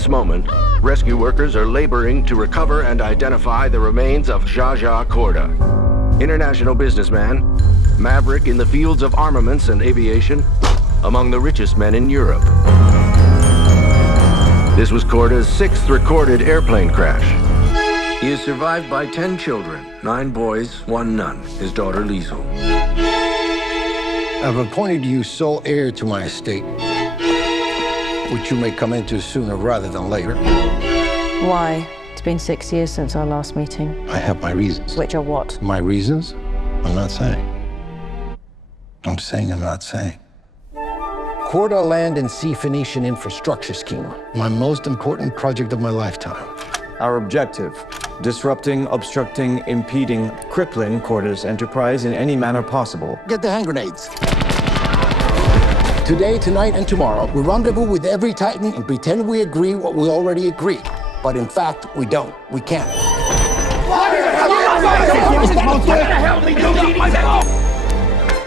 this moment, rescue workers are laboring to recover and identify the remains of Zsa Korda, international businessman, maverick in the fields of armaments and aviation, among the richest men in Europe. This was Korda's 6th recorded airplane crash. He is survived by 10 children, 9 boys, 1 nun, his daughter Liesl. I've appointed you sole heir to my estate, which you may come into sooner rather than later. Why? It's been 6 years since our last meeting. I have my reasons. Which are what? My reasons? I'm not saying. I'm saying I'm not saying. Korda Land and Sea Phoenician Infrastructure Scheme, my most important project of my lifetime. Our objective: disrupting, obstructing, impeding, crippling Korda's enterprise in any manner possible. Get the hand grenades. Today, tonight, and tomorrow, we rendezvous with every Titan and pretend we agree what we already agreed. But in fact, we don't. We can't.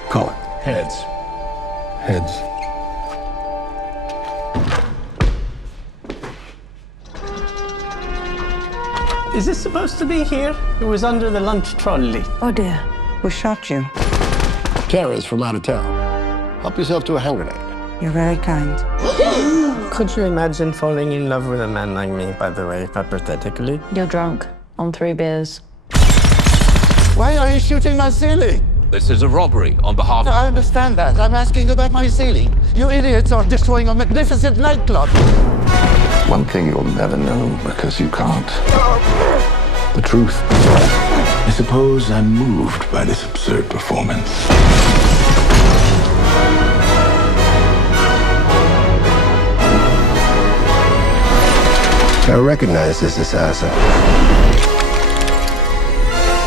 Call it. Heads. Heads. Is this supposed to be here? It was under the lunch trolley. Oh dear, who shot you? Cera's from out of town. Help yourself to a hand grenade. You're very kind. Could you imagine falling in love with a man like me, by the way, hypothetically? You're drunk, on 3 beers. Why are you shooting my ceiling? This is a robbery on behalf of... I understand that. I'm asking about my ceiling. You idiots are destroying a magnificent nightclub. One thing you'll never know because you can't. The truth. I suppose I'm moved by this absurd performance. I recognize this assassin.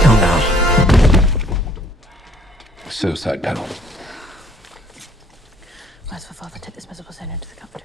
Oh no. Suicide panel. Where's my father? Take this miserable sin into the cupboard.